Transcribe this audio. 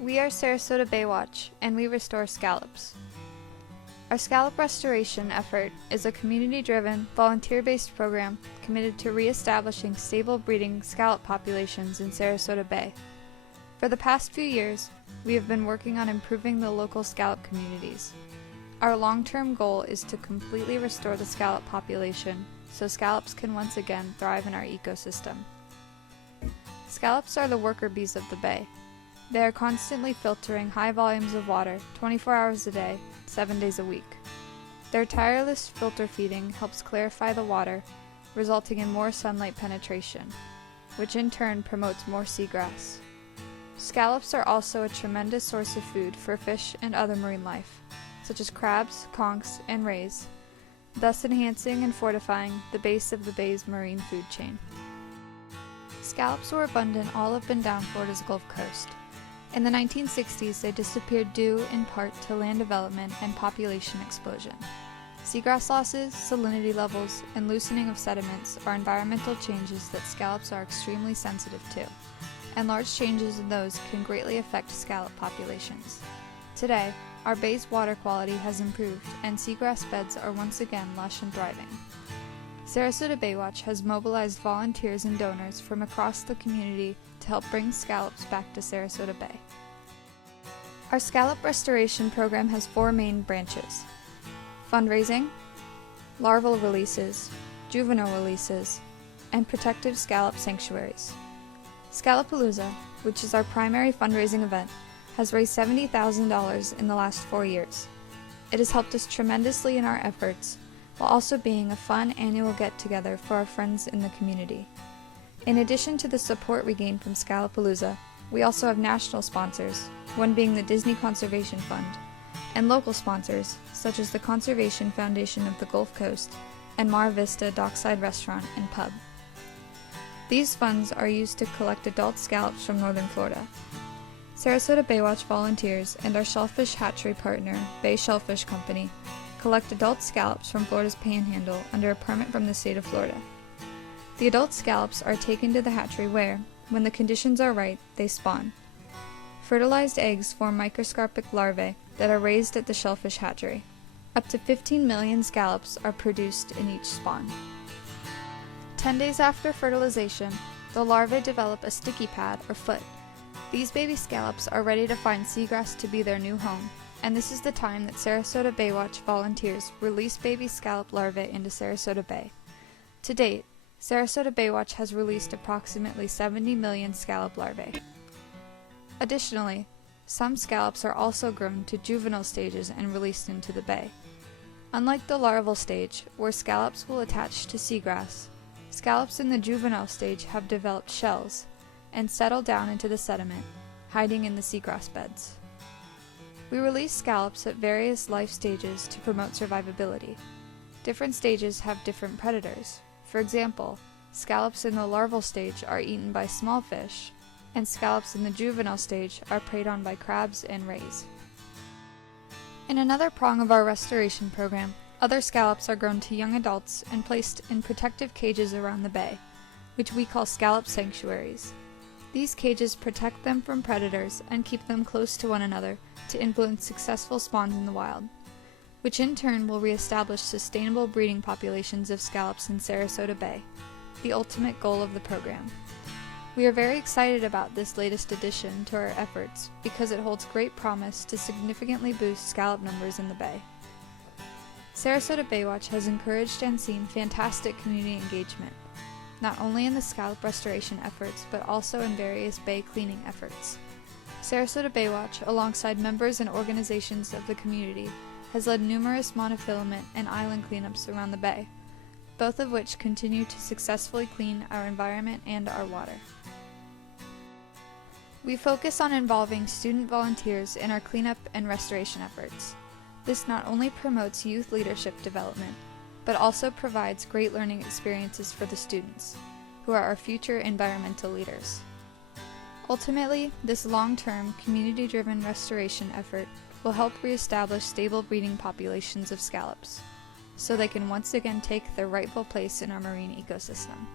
We are Sarasota Baywatch, and we restore scallops. Our scallop restoration effort is a community-driven, volunteer-based program committed to reestablishing stable breeding scallop populations in Sarasota Bay. For the past few years, we have been working on improving the local scallop communities. Our long-term goal is to completely restore the scallop population so scallops can once again thrive in our ecosystem. Scallops are the worker bees of the bay. They are constantly filtering high volumes of water 24 hours a day, 7 days a week. Their tireless filter feeding helps clarify the water, resulting in more sunlight penetration, which in turn promotes more seagrass. Scallops are also a tremendous source of food for fish and other marine life, such as crabs, conchs, and rays, thus enhancing and fortifying the base of the bay's marine food chain. Scallops were abundant all up and down Florida's Gulf Coast. In the 1960s, they disappeared due in part to land development and population explosion. Seagrass losses, salinity levels, and loosening of sediments are environmental changes that scallops are extremely sensitive to, and large changes in those can greatly affect scallop populations. Today, our bay's water quality has improved, and seagrass beds are once again lush and thriving. Sarasota Baywatch has mobilized volunteers and donors from across the community to help bring scallops back to Sarasota Bay. Our scallop restoration program has 4 main branches: fundraising, larval releases, juvenile releases, and protective scallop sanctuaries. Scallopalooza, which is our primary fundraising event, has raised $70,000 in the last 4 years. It has helped us tremendously in our efforts, while also being a fun annual get-together for our friends in the community. In addition to the support we gain from Scallopalooza, we also have national sponsors, one being the Disney Conservation Fund, and local sponsors, such as the Conservation Foundation of the Gulf Coast and Mar Vista Dockside Restaurant and Pub. These funds are used to collect adult scallops from northern Florida. Sarasota Baywatch volunteers and our shellfish hatchery partner, Bay Shellfish Company, collect adult scallops from Florida's Panhandle under a permit from the state of Florida. The adult scallops are taken to the hatchery where, when the conditions are right, they spawn. Fertilized eggs form microscopic larvae that are raised at the shellfish hatchery. Up to 15 million scallops are produced in each spawn. 10 days after fertilization, the larvae develop a sticky pad or foot. These baby scallops are ready to find seagrass to be their new home, and this is the time that Sarasota Baywatch volunteers release baby scallop larvae into Sarasota Bay. To date, Sarasota Baywatch has released approximately 70 million scallop larvae. Additionally, some scallops are also grown to juvenile stages and released into the bay. Unlike the larval stage, where scallops will attach to seagrass, scallops in the juvenile stage have developed shells and settle down into the sediment, hiding in the seagrass beds. We release scallops at various life stages to promote survivability. Different stages have different predators. For example, scallops in the larval stage are eaten by small fish, and scallops in the juvenile stage are preyed on by crabs and rays. In another prong of our restoration program, other scallops are grown to young adults and placed in protective cages around the bay, which we call scallop sanctuaries. These cages protect them from predators and keep them close to one another to influence successful spawns in the wild, which in turn will reestablish sustainable breeding populations of scallops in Sarasota Bay, the ultimate goal of the program. We are very excited about this latest addition to our efforts because it holds great promise to significantly boost scallop numbers in the bay. Sarasota Baywatch has encouraged and seen fantastic community engagement, not only in the scallop restoration efforts but also in various bay cleaning efforts. Sarasota Baywatch, alongside members and organizations of the community, has led numerous monofilament and island cleanups around the bay, both of which continue to successfully clean our environment and our water. We focus on involving student volunteers in our cleanup and restoration efforts. This not only promotes youth leadership development, but also provides great learning experiences for the students, who are our future environmental leaders. Ultimately, this long-term, community-driven restoration effort will help reestablish stable breeding populations of scallops, so they can once again take their rightful place in our marine ecosystem.